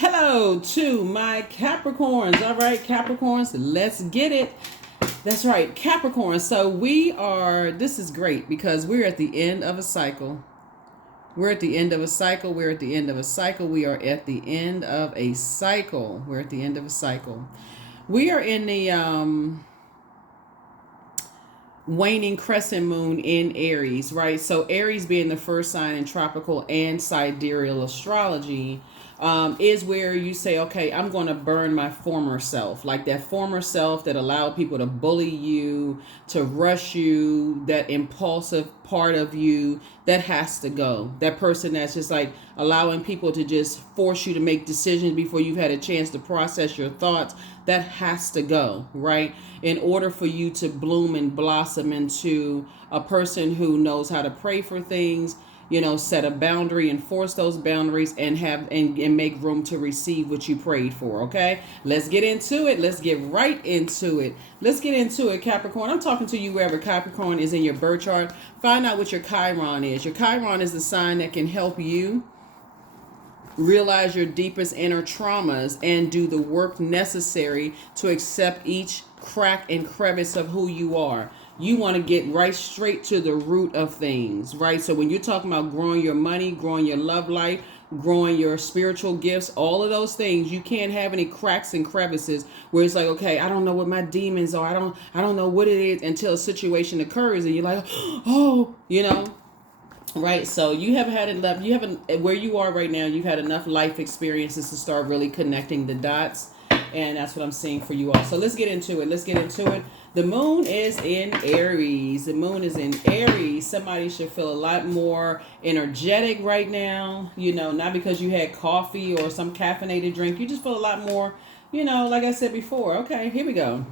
Hello to my Capricorns. All right, Capricorns, let's get it. That's right, Capricorn. So this is great because we're at the end of a cycle. We're at the end of a cycle. We're at the end of a cycle. We are at the end of a cycle. We're at the end of a cycle. We are in the waning crescent moon in Aries, right? So Aries being the first sign in tropical and sidereal astrology is where you say, okay, I'm going to burn my former self, like that former self that allowed people to bully you, to rush you, that impulsive part of you that has to go. That person that's just like allowing people to just force you to make decisions before you've had a chance to process your thoughts. That has to go, right? In order for you to bloom and blossom into a person who knows how to pray for things, set a boundary, enforce those boundaries, and make room to receive what you prayed for. Okay, let's get into it. Let's get right into it. Let's get into it, Capricorn. I'm talking to you wherever Capricorn is in your birth chart. Find out what your Chiron is. Your Chiron is the sign that can help you realize your deepest inner traumas and do the work necessary to accept each crack and crevice of who you are. You want to get right straight to the root of things, right? So when you're talking about growing your money, growing your love life, growing your spiritual gifts, all of those things, you can't have any cracks and crevices where it's like, okay, I don't know what my demons are. I don't know what it is until a situation occurs and you're like, oh, right. So you have had enough, where you are right now, you've had enough life experiences to start really connecting the dots. And that's what I'm seeing for you all. So let's get into it. The moon is in Aries. Somebody should feel a lot more energetic right now. Not because you had coffee or some caffeinated drink. You just feel a lot more, like I said before. Okay, here we go.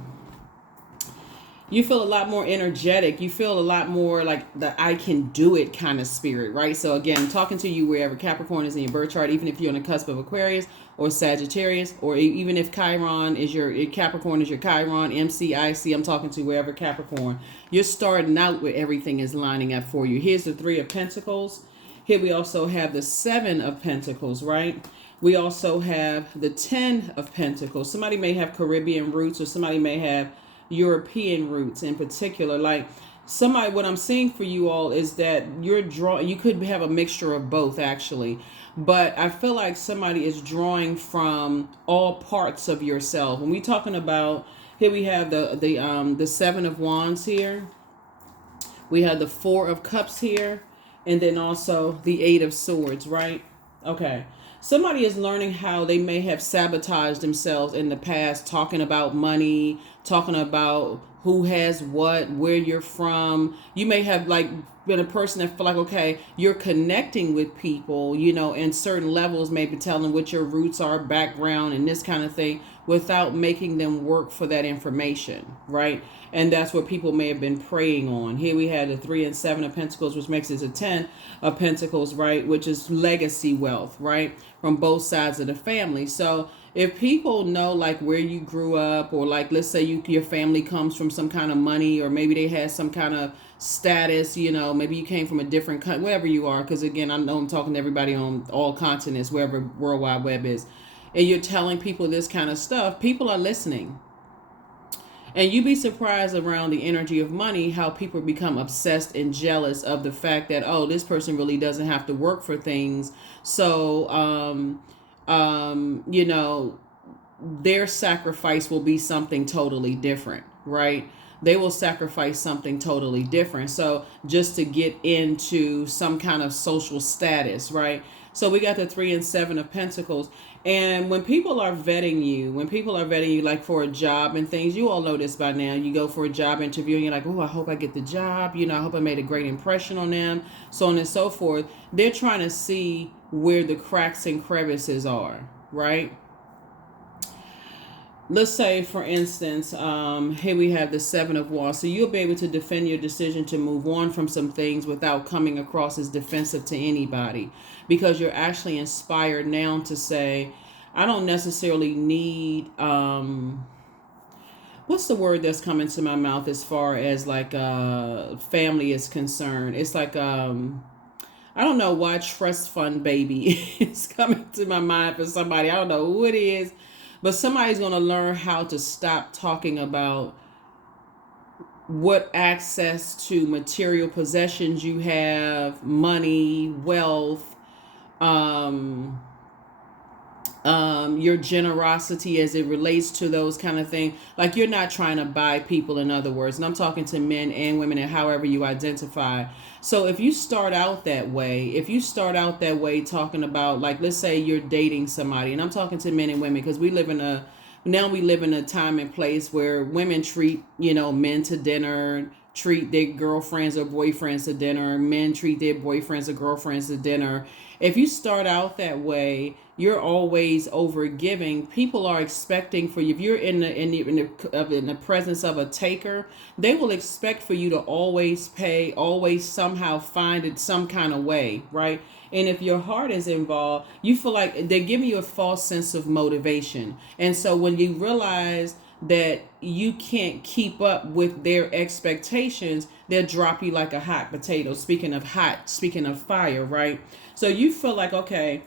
You feel a lot more energetic. You feel a lot more like the I can do it kind of spirit, right? So again, talking to you wherever Capricorn is in your birth chart, even if you're on the cusp of Aquarius or Sagittarius, or even if Chiron is Capricorn is your Chiron, MCIC, I'm talking to wherever Capricorn. You're starting out where everything is lining up for you. Here's the Three of Pentacles. Here we also have the Seven of Pentacles, right? We also have the Ten of Pentacles. Somebody may have Caribbean roots, or somebody may have European roots in particular. Like what I'm seeing for you all is that you could have a mixture of both actually, but I feel like somebody is drawing from all parts of yourself. When we talking about, here we have the Seven of Wands here, we have the Four of Cups here, and then also the Eight of Swords, right? Okay. Somebody is learning how they may have sabotaged themselves in the past, talking about money, talking about who has what, where you're from. You may have like been a person that feel like, okay, you're connecting with people, in certain levels, maybe telling what your roots are, background, and this kind of thing, without making them work for that information, right? And that's what people may have been preying on. Here we had the 3 and 7 of Pentacles, which makes it a 10 of Pentacles, right? Which is legacy wealth, right? From both sides of the family. So if people know like where you grew up, or like, let's say your family comes from some kind of money, or maybe they had some kind of status, maybe you came from a different country, wherever you are. Because again, I know I'm talking to everybody on all continents, wherever World Wide Web is. And you're telling people this kind of stuff, people are listening. And you'd be surprised around the energy of money how people become obsessed and jealous of the fact that, oh, this person really doesn't have to work for things. So, their sacrifice will be something totally different, right? They will sacrifice something totally different. So just to get into some kind of social status, right? So we got the 3 and 7 of Pentacles. And when people are vetting you, like for a job and things, you all know this by now. You go for a job interview and you're like, oh, I hope I get the job. I hope I made a great impression on them, so on and so forth. They're trying to see where the cracks and crevices are, right? Let's say, for instance, here we have the 7 of Wands. So you'll be able to defend your decision to move on from some things without coming across as defensive to anybody, because you're actually inspired now to say, I don't necessarily need, what's the word that's coming to my mouth as far as like family is concerned? It's like, I don't know why trust fund baby is coming to my mind for somebody. I don't know who it is, but somebody's going to learn how to stop talking about what access to material possessions you have, money, wealth, um, your generosity as it relates to those kind of things. Like, you're not trying to buy people, in other words. And I'm talking to men and women and however you identify. So if you start out that way, talking about, like, let's say you're dating somebody, and I'm talking to men and women because we live in a time and place where women treat, men to dinner, treat their girlfriends or boyfriends to dinner, men treat their boyfriends or girlfriends to dinner. If you start out that way, you're always over giving. People are expecting for you. If you're in the presence of a taker, they will expect for you to always pay, always somehow find it some kind of way, right? And if your heart is involved, you feel like they're giving you a false sense of motivation. And so when you realize that you can't keep up with their expectations, they'll drop you like a hot potato. Speaking of hot, speaking of fire, right? So you feel like, okay,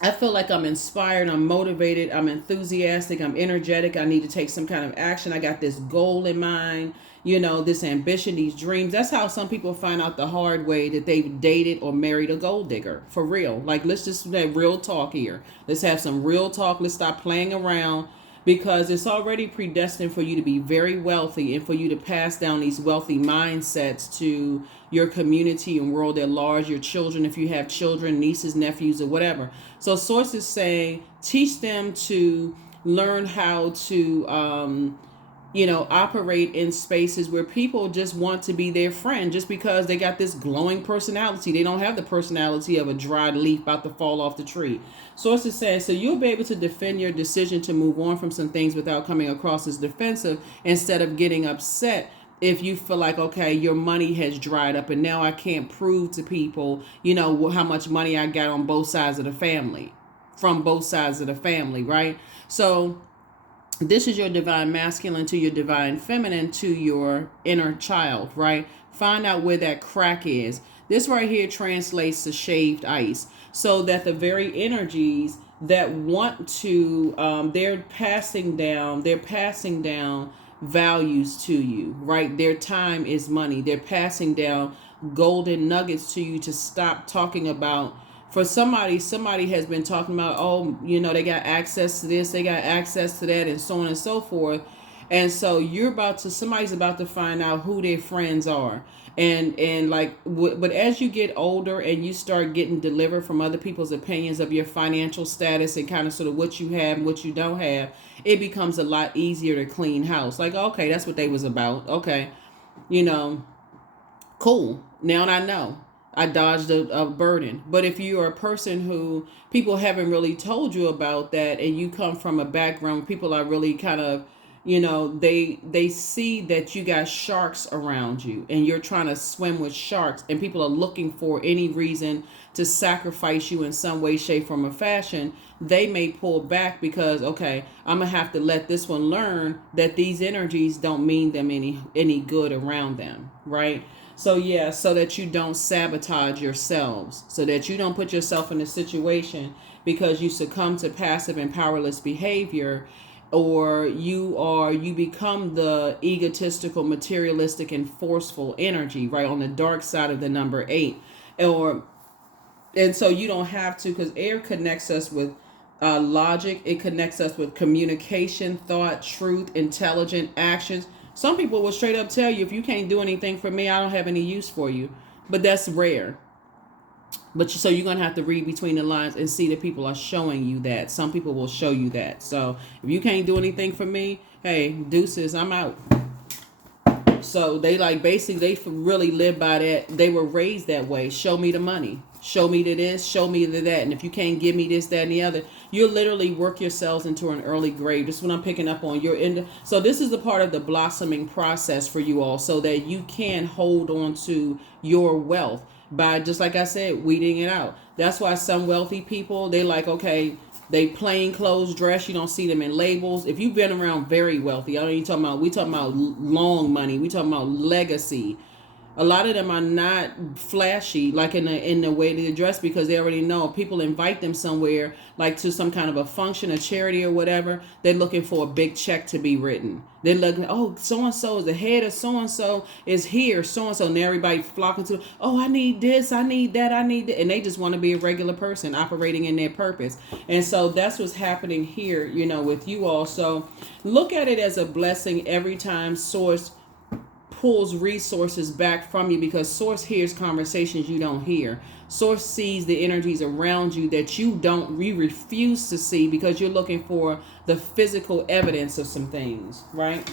I feel like I'm inspired, I'm motivated, I'm enthusiastic, I'm energetic, I need to take some kind of action. I got this goal in mind, this ambition, these dreams. That's how some people find out the hard way that they've dated or married a gold digger. For real. Like, let's just have real talk here. Let's have some real talk. Let's stop playing around, because it's already predestined for you to be very wealthy and for you to pass down these wealthy mindsets to your community and world at large, your children, if you have children, nieces, nephews, or whatever. So sources say teach them to learn how to operate in spaces where people just want to be their friend just because they got this glowing personality. They don't have the personality of a dried leaf about to fall off the tree. Sources say, so you'll be able to defend your decision to move on from some things without coming across as defensive, instead of getting upset if you feel like, okay, your money has dried up and now I can't prove to people, how much money I got on both sides of the family, from both sides of the family, right? So this is your divine masculine to your divine feminine to your inner child, right? Find out where that crack is. This right here translates to shaved ice, so that the very energies that want to, they're passing down values to you, right? Their time is money. They're passing down golden nuggets to you to stop talking about. For somebody has been talking about, oh, they got access to this, they got access to that, and so on and so forth. And so somebody's about to find out who their friends are. And like, but as you get older and you start getting delivered from other people's opinions of your financial status and kind of sort of what you have and what you don't have, it becomes a lot easier to clean house. Like, okay, that's what they was about. Okay, cool. Now I know. I dodged a burden. But if you are a person who people haven't really told you about that, and you come from a background, people are really kind of, they see that you got sharks around you and you're trying to swim with sharks, and people are looking for any reason to sacrifice you in some way, shape, form, or fashion. They may pull back because, okay, I'm gonna have to let this one learn that these energies don't mean them any good around them, right? So yeah, so that you don't sabotage yourselves, so that you don't put yourself in a situation because you succumb to passive and powerless behavior, or you become the egotistical, materialistic, and forceful energy, right, on the dark side of the number 8. And so you don't have to, because air connects us with logic. It connects us with communication, thought, truth, intelligent actions. Some people will straight up tell you, if you can't do anything for me, I don't have any use for you. But that's rare. But so you're going to have to read between the lines and see that people are showing you that. Some people will show you that. So if you can't do anything for me, hey, deuces, I'm out. So they basically really live by that. They were raised that way. Show me the money. Show me this, show me that. And if you can't give me this, that, and the other, you'll literally work yourselves into an early grave. This is what I'm picking up on. So this is the part of the blossoming process for you all, so that you can hold on to your wealth by, just like I said, weeding it out. That's why some wealthy people, they like, okay, they plain clothes dress. You don't see them in labels. If you've been around very wealthy, I don't even we talking about long money. We talking about legacy. A lot of them are not flashy, like in the way they dress, because they already know people invite them somewhere, like to some kind of a function, a charity or whatever. They're looking for a big check to be written. They're looking, oh, so and so is the head of so and so is here, so and so, and everybody flocking to, oh, I need this, I need that, I need that, and they just want to be a regular person operating in their purpose. And so that's what's happening here, with you all. So look at it as a blessing every time Source pulls resources back from you, because Source hears conversations you don't hear. Source sees the energies around you that you refuse to see, because you're looking for the physical evidence of some things, right?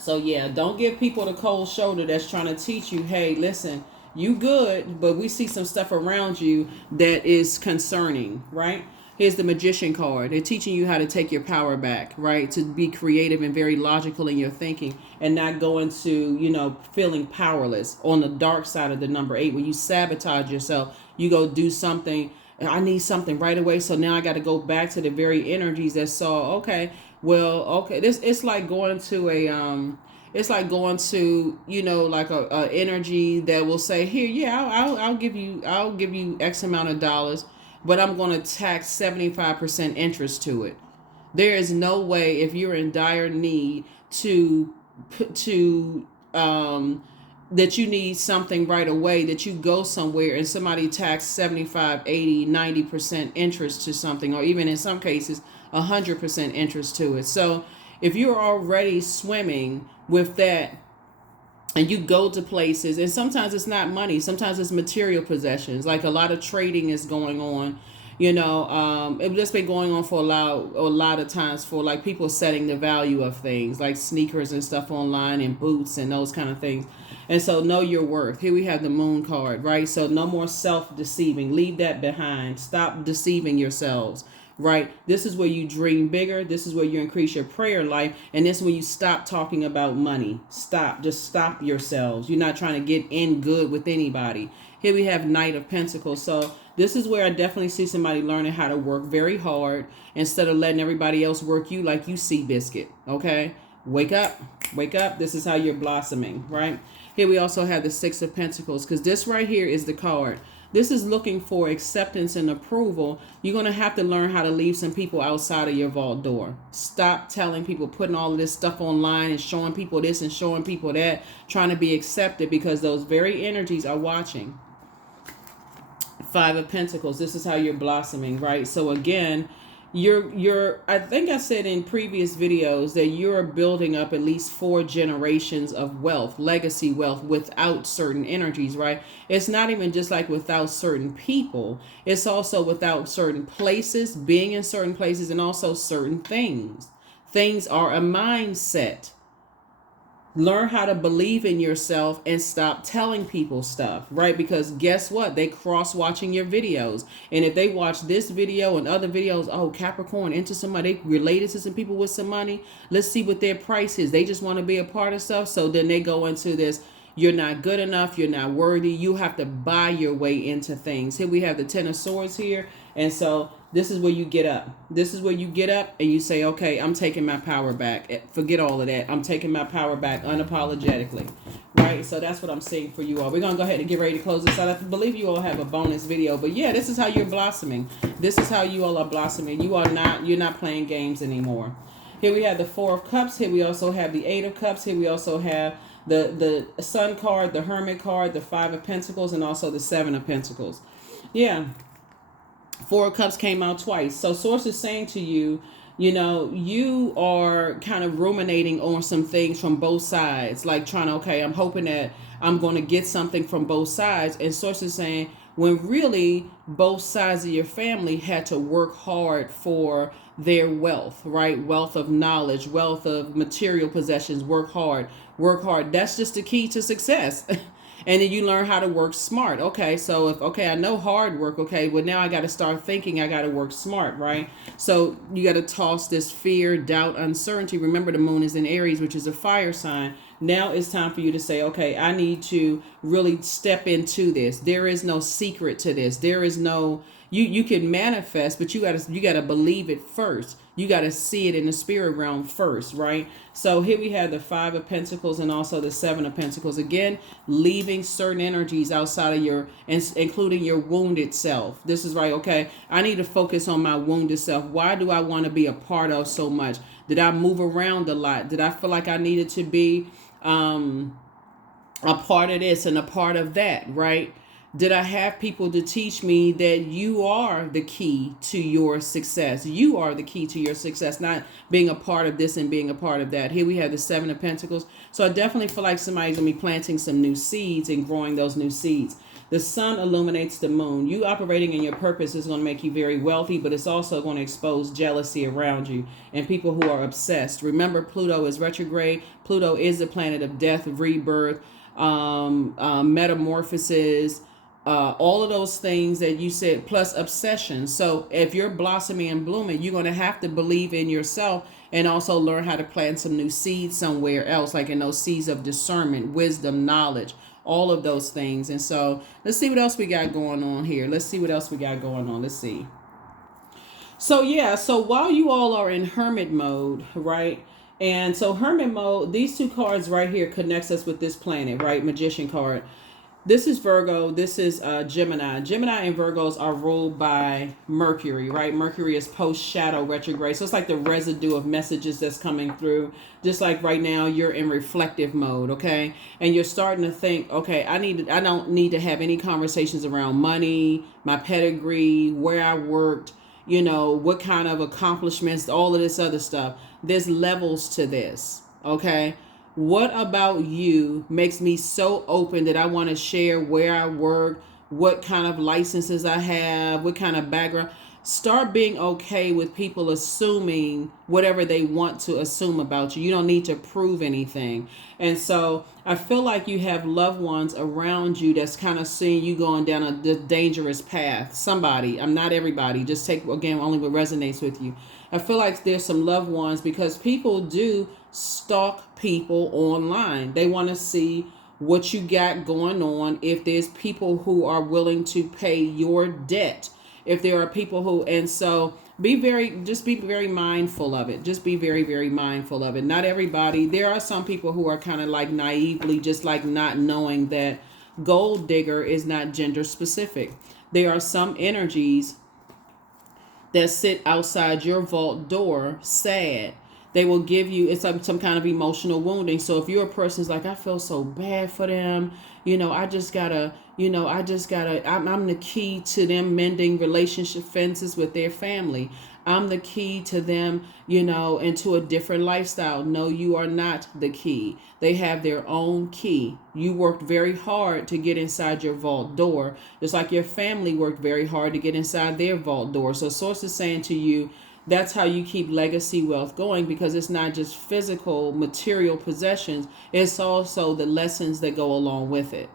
So yeah, don't give people the cold shoulder that's trying to teach you, hey, listen, you good, but we see some stuff around you that is concerning, right? Here's the Magician card. They're teaching you how to take your power back, right? To be creative and very logical in your thinking, and not go into, feeling powerless. On the dark side of the number 8, when you sabotage yourself, you go do something. I need something right away, so now I got to go back to the very energies that saw, okay, well, okay, it's like going to it's like going to like a energy that will say, here, yeah, I'll give you X amount of dollars, but I'm going to tax 75% interest to it. There is no way, if you're in dire need that you need something right away, that you go somewhere and somebody tax 75, 80, 90% interest to something, or even in some cases 100% interest to it. So if you're already swimming with that, and you go to places, and sometimes it's not money, sometimes it's material possessions, like a lot of trading is going on. It's just been going on for a lot of times, for like people setting the value of things like sneakers and stuff online, and boots and those kind of things. And so know your worth. Here we have the Moon card, right? So no more self-deceiving. Leave that behind. Stop deceiving yourselves, right? This is where you dream bigger. This is where you increase your prayer life. And this is when you stop talking about money. Just stop yourselves. You're not trying to get in good with anybody. Here we have Knight of Pentacles. So this is where I definitely see somebody learning how to work very hard, instead of letting everybody else work you like you see biscuit. Okay? Wake up. Wake up. This is how you're blossoming, right? Here we also have the Six of Pentacles, because this right here is the card. This is looking for acceptance and approval. You're going to have to learn how to leave some people outside of your vault door. Stop telling people, putting all of this stuff online and showing people this and showing people that, trying to be accepted, because those very energies are watching. Five of Pentacles. This is how you're blossoming, right? So again, I think I said in previous videos that you're building up at least 4 generations of wealth, legacy wealth, without certain energies, right? It's not even just like without certain people. It's also without certain places, being in certain places, and also certain things. Things are a mindset. Learn how to believe in yourself and stop telling people stuff, right? Because guess what? They cross-watching your videos. And if they watch this video and other videos, oh, Capricorn into somebody, they related to some people with some money. Let's see what their price is. They just want to be a part of stuff. So then they go into this, you're not good enough, you're not worthy. You have to buy your way into things. Here we have the Ten of Swords here. And so this is where you get up. This is where you get up and you say, okay, I'm taking my power back. Forget all of that. I'm taking my power back unapologetically. Right? So that's what I'm seeing for you all. We're going to go ahead and get ready to close this out. I believe you all have a bonus video. But yeah, this is how you're blossoming. This is how you all are blossoming. You're not playing games anymore. Here we have the Four of Cups. Here we also have the Eight of Cups. Here we also have the Sun card, the Hermit card, the Five of Pentacles, and also the Seven of Pentacles. Yeah. Four of Cups came out twice. So Source is saying to you, you are kind of ruminating on some things from both sides, like trying to, okay, I'm hoping that I'm going to get something from both sides. And Source is saying, when really both sides of your family had to work hard for their wealth, right? Wealth of knowledge, wealth of material possessions, work hard. That's just the key to success. And then you learn how to work smart. Okay, so I know hard work. Okay, well now I got to start thinking I got to work smart, right? So you got to toss this fear, doubt, uncertainty. Remember, the moon is in Aries, which is a fire sign. Now it's time for you to say, okay, I need to really step into this. There is no secret to this. There is no, you can manifest, but you gotta believe it first. You gotta see it in the spirit realm first, right? So here we have the Five of Pentacles and also the Seven of Pentacles. Again, leaving certain energies outside of your, including your wounded self. This is right. Okay, I need to focus on my wounded self. Why do I want to be a part of so much? Did I move around a lot? Did I feel like I needed to be a part of this and a part of that, right? Did I have people to teach me that you are the key to your success? You are the key to your success, not being a part of this and being a part of that. Here we have the Seven of Pentacles. So I definitely feel like somebody's going to be planting some new seeds and growing those new seeds. The sun illuminates the moon. You operating in your purpose is going to make you very wealthy, but it's also going to expose jealousy around you and people who are obsessed. Remember, Pluto is retrograde. Pluto is the planet of death, rebirth, metamorphosis, all of those things that you said, plus obsession. So if you're blossoming and blooming, you're going to have to believe in yourself and also learn how to plant some new seeds somewhere else, like in those seeds of discernment, wisdom, knowledge, all of those things. And so let's see what else we got going on here. Let's see what else we got going on. Let's see. So yeah, so while you all are in hermit mode, right? And so hermit mode, these two cards right here connects us with this planet, right? Magician card. This is Virgo. This is Gemini. Gemini and Virgos are ruled by Mercury, right? Mercury is post-shadow retrograde. So it's like the residue of messages that's coming through. Just like right now, you're in reflective mode, okay? And you're starting to think, okay, I don't need to have any conversations around money, my pedigree, where I worked, you know, what kind of accomplishments, all of this other stuff. There's levels to this, okay? What about you makes me so open that I want to share where I work, what kind of licenses I have, what kind of background? Start being okay with people assuming whatever they want to assume about you. You don't need to prove anything. And so I feel like you have loved ones around you that's kind of seeing you going down a dangerous path. Somebody, I'm not everybody, just take, again, only what resonates with you. I feel like there's some loved ones because people do stalk people online. They want to see what you got going on. If there's people who are willing to pay your debt, if there are people who, and so be very mindful of it. Just be very, very mindful of it. Not everybody. There are some people who are kind of like naively just like not knowing that gold digger is not gender specific. There are some energies that sit outside your vault door sad. They will give you, it's like some kind of emotional wounding. So if you're a person who's like, I feel so bad for them, I'm the key to them mending relationship fences with their family. I'm the key to them, into a different lifestyle. No, you are not the key. They have their own key. You worked very hard to get inside your vault door, just like your family worked very hard to get inside their vault door. So Source is saying to you, that's how you keep legacy wealth going, because it's not just physical, material possessions. It's also the lessons that go along with it.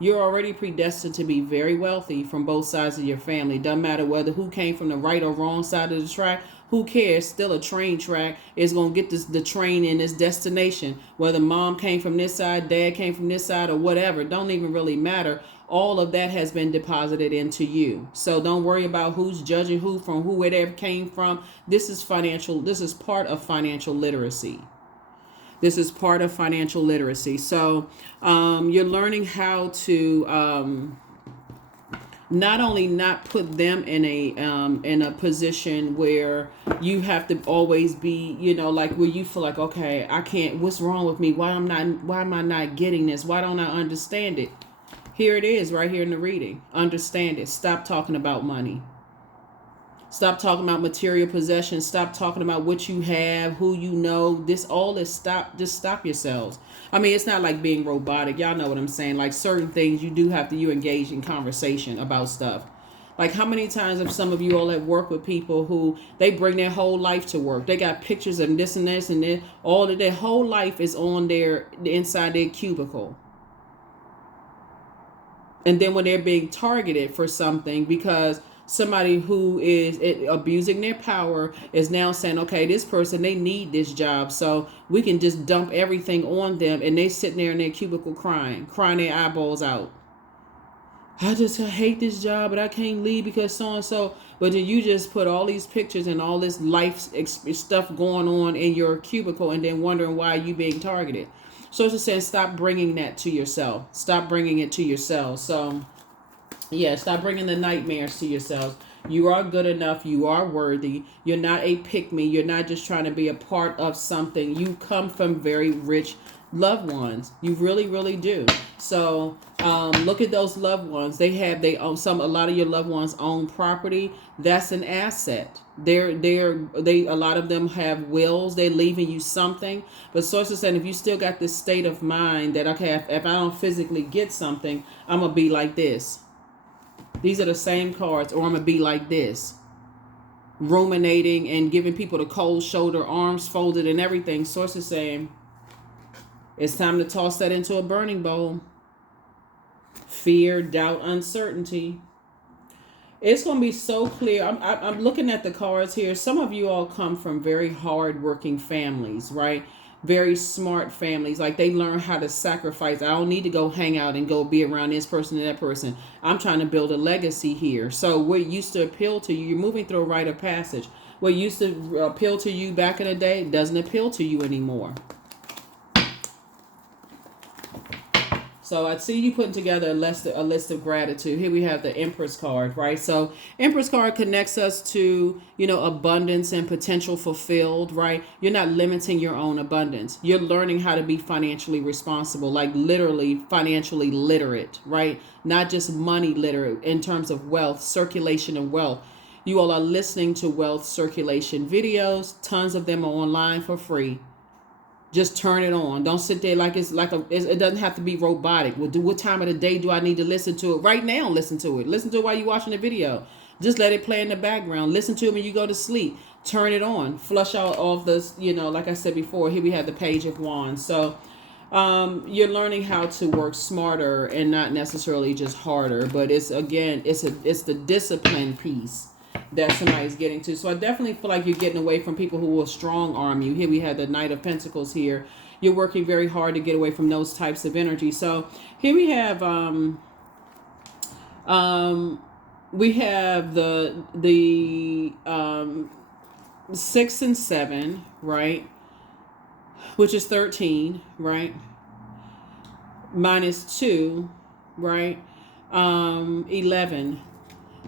You're already predestined to be very wealthy from both sides of your family. Doesn't matter who came from the right or wrong side of the track. Who cares? Still a train track is going to get the train in its destination. Whether mom came from this side, dad came from this side, or whatever. Don't even really matter. All of that has been deposited into you. So don't worry about who's judging who from who it came from. This is part of financial literacy. This is part of financial literacy. So you're learning how to not only not put them in a position where you have to always be, like where you feel like, okay, I can't, what's wrong with me? Why am I not getting this? Why don't I understand it? Here it is right here in the reading. Understand it. Stop talking about money. Stop talking about material possessions. Stop talking about what you have, who you know. Just stop yourselves. I mean, it's not like being robotic. Y'all know what I'm saying. Like certain things you engage in conversation about stuff. Like how many times have some of you all at work with people who they bring their whole life to work. They got pictures of this and this and this. All of their whole life is on inside their cubicle. And then when they're being targeted for something because Somebody who is abusing their power is now saying, okay, this person, they need this job, so we can just dump everything on them, and they sitting there in their cubicle crying their eyeballs out. I just hate this job, but I can't leave because so and so. But then you just put all these pictures and all this life stuff going on in your cubicle, and then wondering why you being targeted. So it's just saying, stop bringing that to yourself. Stop bringing it to yourself. So yeah, stop bringing the nightmares to yourselves. You are good enough. You are worthy. You're not a pick me. You're not just trying to be a part of something. You come from very rich loved ones. You really, really do. So look at those loved ones. They own a lot of your loved ones own property. That's an asset. A lot of them have wills. They're leaving you something. But sources saying, if you still got this state of mind that, okay, if I don't physically get something, I'm gonna be like this. These are the same cards, or I'm going to be like this. Ruminating and giving people the cold shoulder, arms folded and everything. Source is saying, it's time to toss that into a burning bowl. Fear, doubt, uncertainty. It's going to be so clear. I'm looking at the cards here. Some of you all come from very hard-working families, right? Very smart families. Like, they learn how to sacrifice. I don't need to go hang out and go be around this person and that person. I'm trying to build a legacy here. So what used to appeal to you, you're moving through a rite of passage. What used to appeal to you back in the day doesn't appeal to you anymore. So I see you putting together a list of gratitude. Here we have the Empress card, right? So Empress card connects us to, abundance and potential fulfilled, right? You're not limiting your own abundance. You're learning how to be financially responsible, like literally financially literate, right? Not just money literate in terms of wealth, circulation of wealth. You all are listening to wealth circulation videos. Tons of them are online for free. Just turn it on. Don't sit there like it doesn't have to be robotic. What time of the day do I need to listen to it? Right now, listen to it. Listen to it while you're watching the video. Just let it play in the background. Listen to it when you go to sleep. Turn it on. Flush out all of this, like I said before, here we have the Page of Wands. So you're learning how to work smarter and not necessarily just harder. But it's the discipline piece that somebody's getting to. So I definitely feel like you're getting away from people who will strong arm you. Here we have the Knight of Pentacles here. You're working very hard to get away from those types of energy. So here we have the 6 and 7, right? Which is 13, right? Minus 2, right? 11.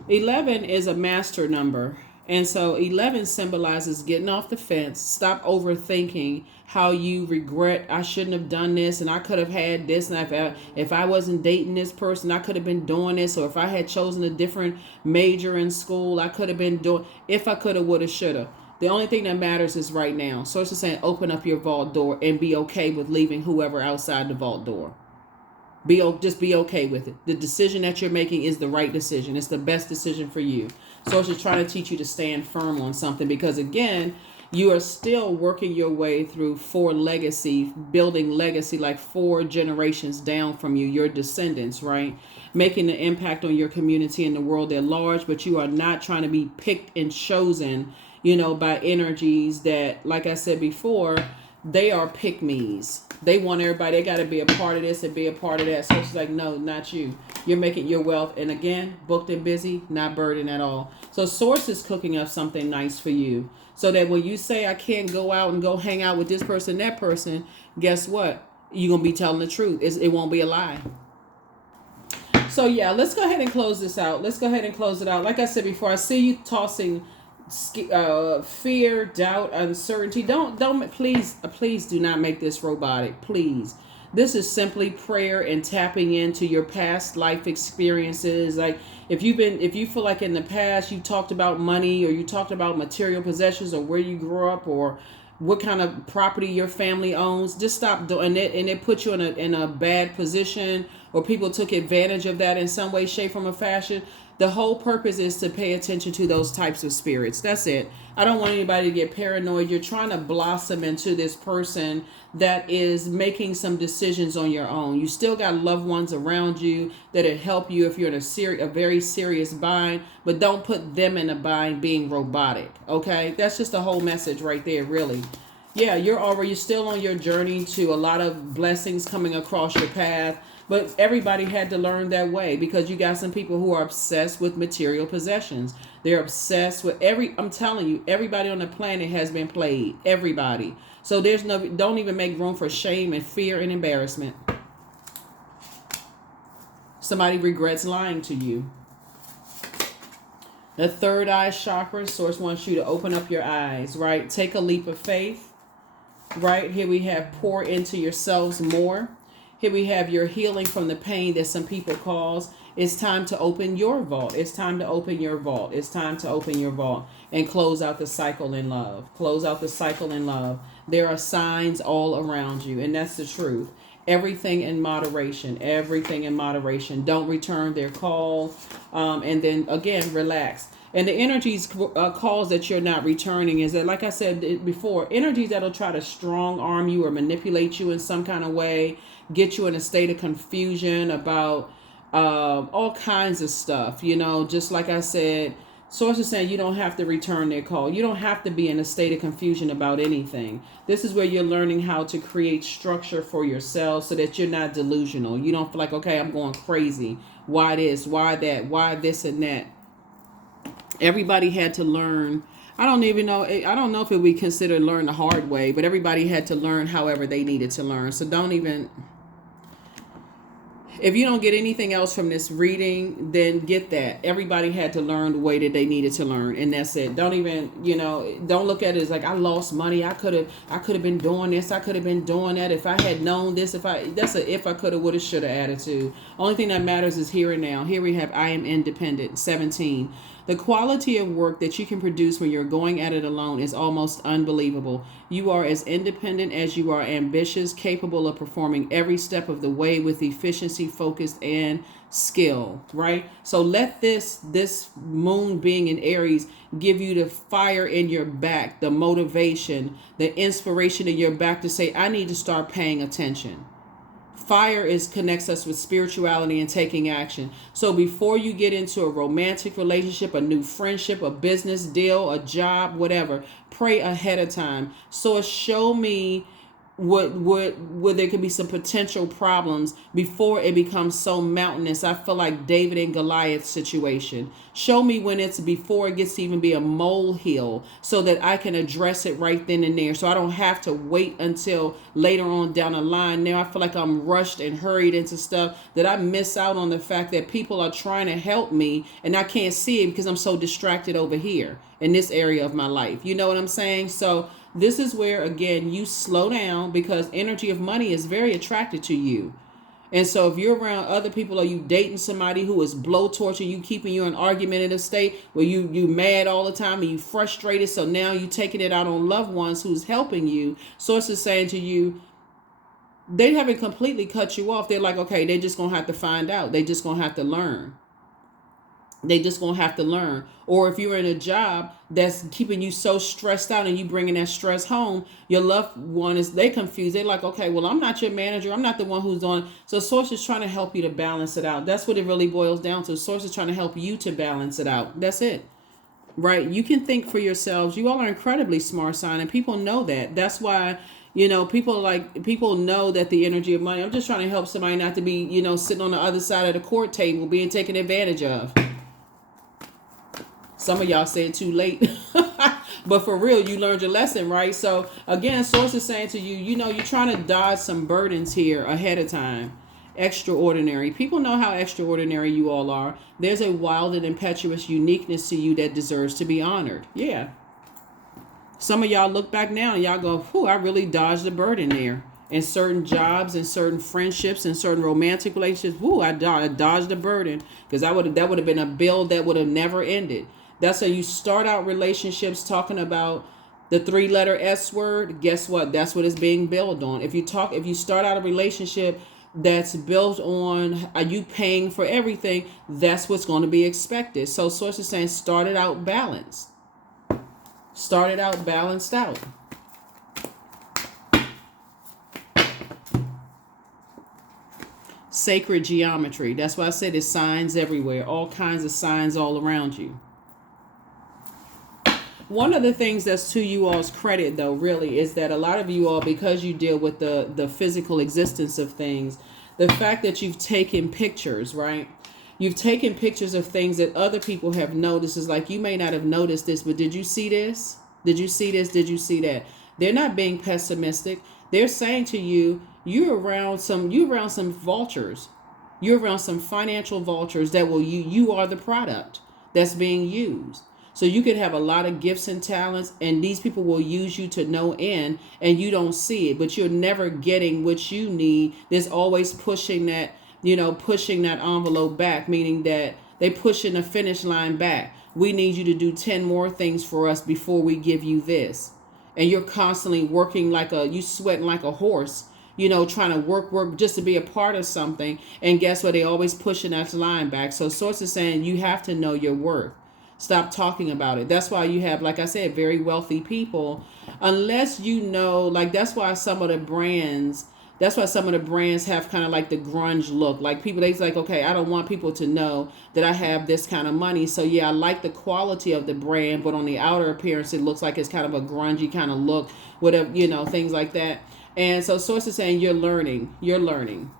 11 is a master number. And so 11 symbolizes getting off the fence. Stop overthinking how you regret, I shouldn't have done this, and I could have had this, and if I wasn't dating this person, I could have been doing this, or if I had chosen a different major in school, I could have been doing, if I could have, would have, should have. The only thing that matters is right now. So it's just saying, open up your vault door and be okay with leaving whoever outside the vault door. Just be okay with it. The decision that you're making is the right decision. It's the best decision for you. So it's just trying to teach you to stand firm on something, because again, you are still working your way through building legacy, like 4 generations down from you, your descendants, right? Making an impact on your community and the world at large, but you are not trying to be picked and chosen, by energies that, like I said before, they are pick-me's. They want everybody, they got to be a part of this and be a part of that. So it's like, no, not you. You're making your wealth. And again, booked and busy, not burdened at all. So Source is cooking up something nice for you. So that when you say, I can't go out and go hang out with this person, that person, guess what? You're going to be telling the truth. It won't be a lie. So yeah, let's go ahead and close this out. Let's go ahead and close it out. Like I said before, I see you tossing fear, doubt, uncertainty. Don't please do not make this robotic. Please. This is simply prayer and tapping into your past life experiences. Like if you feel like in the past you talked about money, or you talked about material possessions, or where you grew up, or what kind of property your family owns, just stop doing it. And it puts you in a bad position, or people took advantage of that in some way, shape, form, or fashion. The whole purpose is to pay attention to those types of spirits. That's it. I don't want anybody to get paranoid. You're trying to blossom into this person that is making some decisions on your own. You still got loved ones around you that'll help you if you're in a very serious bind, but don't put them in a bind being robotic. Okay, that's just the whole message right there, really. Yeah, you're still on your journey to a lot of blessings coming across your path, but everybody had to learn that way, because you got some people who are obsessed with material possessions. They're obsessed with I'm telling you, everybody on the planet has been played. Everybody. So don't even make room for shame and fear and embarrassment. Somebody regrets lying to you. The third eye chakra, source wants you to open up your eyes, right? Take a leap of faith, right? Here we have pour into yourselves more. Here we have your healing from the pain that some people cause. It's time to open your vault. It's time to open your vault. It's time to open your vault and close out the cycle in love. Close out the cycle in love. There are signs all around you, and that's the truth. Everything in moderation. Everything in moderation. Don't return their call. And then, again, relax. And the energies calls that you're not returning is that, like I said before, energies that'll try to strong arm you or manipulate you in some kind of way, get you in a state of confusion about all kinds of stuff. Just like I said, source is saying you don't have to return their call. You don't have to be in a state of confusion about anything. This is where you're learning how to create structure for yourself so that you're not delusional. You don't feel like, okay, I'm going crazy. Why this? Why that? Why this and that? Everybody had to learn. I don't know if it would be considered learn the hard way, but everybody had to learn however they needed to learn. So don't even, if you don't get anything else from this reading, then get that. Everybody had to learn the way that they needed to learn, and that's it. Don't even, don't look at it as like, I lost money. I could have been doing this. I could have been doing that. If I had known this, that's a if I could have, would have, should have attitude. Only thing that matters is here and now. Here we have, I am independent. 17. The quality of work that you can produce when you're going at it alone is almost unbelievable. You are as independent as you are ambitious, capable of performing every step of the way with efficiency, focus, and skill, right? So let this moon being in Aries give you the fire in your back, the motivation, the inspiration in your back to say, I need to start paying attention. Fire connects us with spirituality and taking action. So before you get into a romantic relationship, a new friendship, a business deal, a job, whatever, pray ahead of time. So show me where there could be some potential problems before it becomes so mountainous. I feel like David and Goliath situation. Show me when it's before it gets to even be a molehill so that I can address it right then and there. So I don't have to wait until later on down the line. Now I feel like I'm rushed and hurried into stuff that I miss out on the fact that people are trying to help me and I can't see it because I'm so distracted over here in this area of my life. You know what I'm saying? So this is where, again, you slow down because energy of money is very attracted to you. And so if you're around other people or you dating somebody who is blowtorching you, keeping you in argumentative state where you mad all the time and you frustrated, so now you taking it out on loved ones who's helping you, source is saying to you, they haven't completely cut you off. They're like, okay, they're just going to have to find out. They just going to have to learn. They just going to have to learn. Or if you're in a job that's keeping you so stressed out and you bringing that stress home, your loved one they confused. They're like, okay, well, I'm not your manager. I'm not the one who's on. So source is trying to help you to balance it out. That's what it really boils down to. Source is trying to help you to balance it out. That's it. Right? You can think for yourselves. You all are incredibly smart sign and people know that. That's why, people know that the energy of money. I'm just trying to help somebody not to be, sitting on the other side of the court table being taken advantage of. Some of y'all said too late, but for real, you learned your lesson, right? So again, source is saying to you, you're trying to dodge some burdens here ahead of time. Extraordinary. People know how extraordinary you all are. There's a wild and impetuous uniqueness to you that deserves to be honored. Yeah. Some of y'all look back now and y'all go, I really dodged a burden there. In certain jobs and certain friendships and certain romantic relationships, I dodged a burden because that would have been a bill that would have never ended. That's how you start out relationships talking about the 3-letter S word. Guess what? That's what it's being billed on. If you start out a relationship that's built on, are you paying for everything? That's what's going to be expected. So source is saying start it out balanced. Start it out balanced out. Sacred geometry. That's why I said there's signs everywhere. All kinds of signs all around you. One of the things that's to you all's credit, though, really, is that a lot of you all, because you deal with the physical existence of things, the fact that you've taken pictures, right? You've taken pictures of things that other people have noticed. Is like, you may not have noticed this, but did you see this? Did you see this? Did you see that? They're not being pessimistic. They're saying to you, you're around some vultures. You're around some financial vultures that will you are the product that's being used. So you could have a lot of gifts and talents, and these people will use you to no end, and you don't see it, but you're never getting what you need. There's always pushing that, pushing that envelope back, meaning that they pushing the finish line back. We need you to do 10 more things for us before we give you this. And you're constantly working you sweating like a horse, trying to work just to be a part of something. And guess what? They always pushing that line back. So source is saying you have to know your worth. Stop talking about it. That's why you have, like I said, very wealthy people. Unless that's why some of the brands have kind of like the grunge look. Like people, they's like, okay, I don't want people to know that I have this kind of money. So yeah, I like the quality of the brand, but on the outer appearance, it looks like it's kind of a grungy kind of look, whatever, things like that. And so source is saying you're learning. You are learning.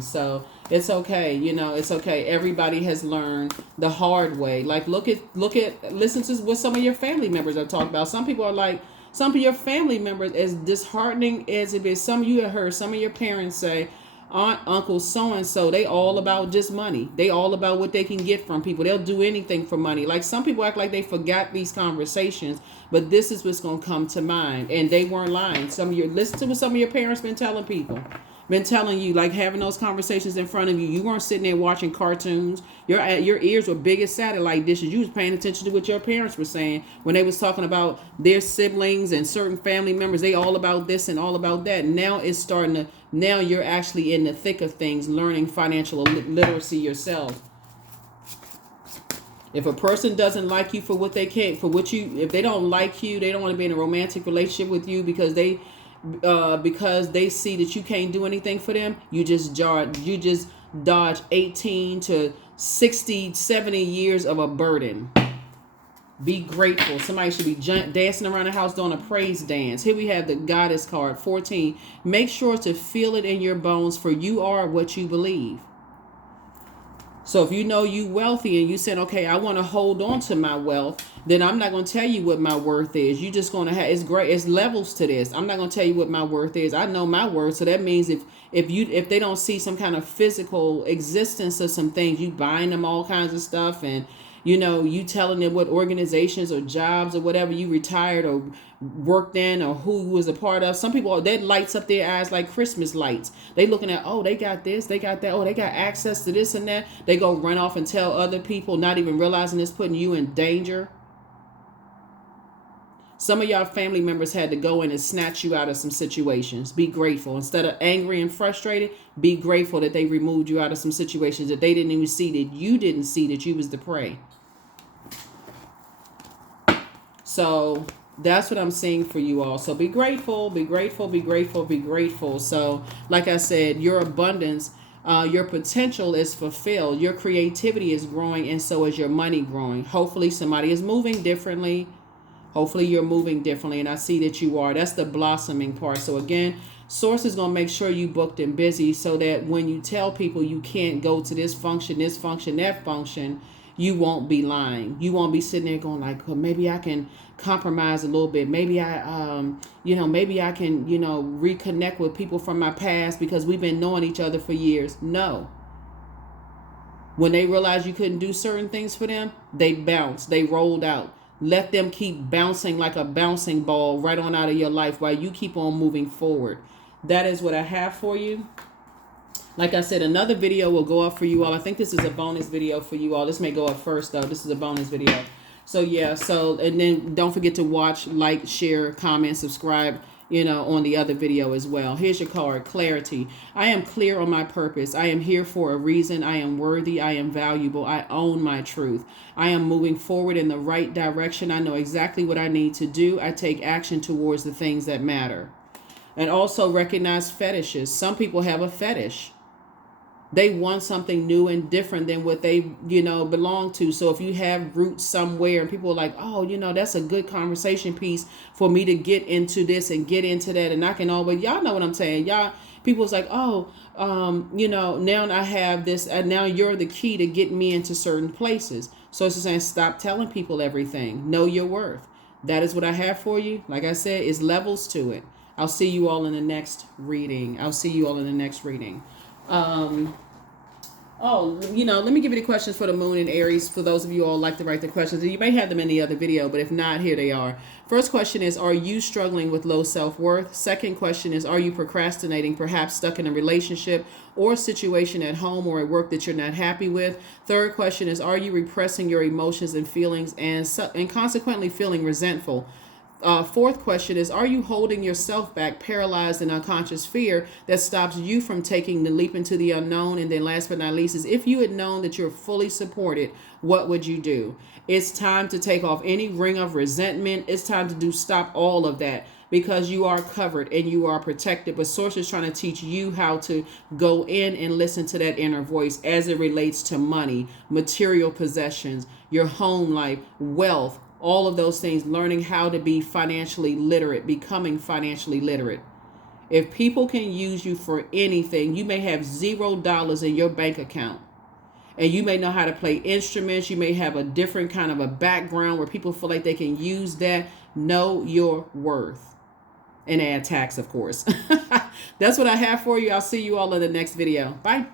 So it's okay. It's okay. Everybody has learned the hard way. Like listen to what some of your family members are talking about. Some people are like, some of your family members, as disheartening as it is, some of you have heard some of your parents say, aunt, uncle, so-and-so, they all about just money. They all about what they can get from people. They'll do anything for money. Like some people act like they forgot these conversations, but this is what's going to come to mind. And they weren't lying. Listen to what some of your parents been telling people. Been telling you, like having those conversations in front of you. You weren't sitting there watching cartoons. Your ears were big as satellite dishes. You was paying attention to what your parents were saying when they was talking about their siblings and certain family members. They all about this and all about that. Now it's starting to. Now you're actually in the thick of things, learning financial literacy yourself. If a person doesn't like you for what they can't, if they don't like you, they don't want to be in a romantic relationship with you because they see that you can't do anything for them, you just dodge 18 to 60, 70 years of a burden. Be grateful. Somebody should be dancing around the house doing a praise dance. Here we have the goddess card, 14. Make sure to feel it in your bones, for you are what you believe. So if you know you wealthy and you said, okay, I want to hold on to my wealth, then I'm not going to tell you what my worth is. You just going to have, it's great. It's levels to this. I'm not going to tell you what my worth is. I know my worth. So that means if they don't see some kind of physical existence of some things, you buying them all kinds of stuff and, you telling them what organizations or jobs or whatever you retired or worked in or who was a part of. Some people, that lights up their eyes like Christmas lights. They looking at, oh, they got this, they got that. Oh, they got access to this and that. They go run off and tell other people, not even realizing it's putting you in danger. Some of y'all family members had to go in and snatch you out of some situations. Be grateful. Instead of angry and frustrated, be grateful that they removed you out of some situations that they didn't even see, that you didn't see that you was the prey. So that's what I'm seeing for you all. So be grateful, be grateful, be grateful, be grateful. So like I said, your abundance, your potential is fulfilled. Your creativity is growing, and so is your money growing. Hopefully somebody is moving differently. Hopefully you're moving differently, and I see that you are. That's the blossoming part. So again, source is going to make sure you booked and busy so that when you tell people you can't go to this function, that function, you won't be lying. You won't be sitting there going like, well, maybe I can compromise a little bit. Maybe maybe I can, reconnect with people from my past because we've been knowing each other for years. No. When they realized you couldn't do certain things for them, they bounced, they rolled out. Let them keep bouncing like a bouncing ball right on out of your life while you keep on moving forward. That is what I have for you. Like I said, another video will go up for you all. I think this is a bonus video for you all. This may go up first, though. This is a bonus video. So, yeah. So, and then don't forget to watch, like, share, comment, subscribe. on the other video as well. Here's your card, clarity. I am clear on my purpose. I am here for a reason. I am worthy. I am valuable. I own my truth. I am moving forward in the right direction. I know exactly what I need to do. I take action towards the things that matter. And also recognize fetishes. Some people have a fetish. They want something new and different than what they, belong to. So if you have roots somewhere and people are like, oh, that's a good conversation piece for me to get into this and get into that. And I can always, y'all know what I'm saying. Y'all, people's like, oh, now I have this, and now you're the key to get me into certain places. So it's just saying, stop telling people everything. Know your worth. That is what I have for you. Like I said, it's levels to it. I'll see you all in the next reading. Let me give you the questions for the moon and Aries for those of you all like to write the questions. You may have them in the other video, but if not, here they are. First question is, are you struggling with low self-worth? Second question is, are you procrastinating, perhaps stuck in a relationship or situation at home or at work that you're not happy with? Third question is, are you repressing your emotions and feelings and consequently feeling resentful? Fourth question is, are you holding yourself back, paralyzed in unconscious fear that stops you from taking the leap into the unknown? And then last but not least is, if you had known that you're fully supported, what would you do? It's time to take off any ring of resentment. It's time to stop all of that, because you are covered and you are protected. But Source is trying to teach you how to go in and listen to that inner voice as it relates to money, material possessions, your home life, wealth, all of those things, learning how to be financially literate, becoming financially literate. If people can use you for anything, you may have $0 in your bank account and you may know how to play instruments. You may have a different kind of a background where people feel like they can use that. Know your worth and add tax, of course. That's what I have for you. I'll see you all in the next video. Bye.